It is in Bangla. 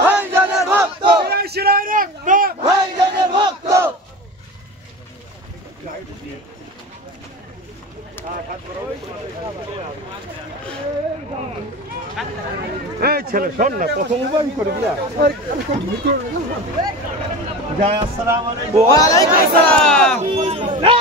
ভাইজানের ভক্ত শিরায় রক্ত ভাইজানের ভক্ত এই ছেলে শোন না প্রথম উপায় করে দিয়া যাই আসসালামু আলাইকুম ওয়া আলাইকুম আসসালাম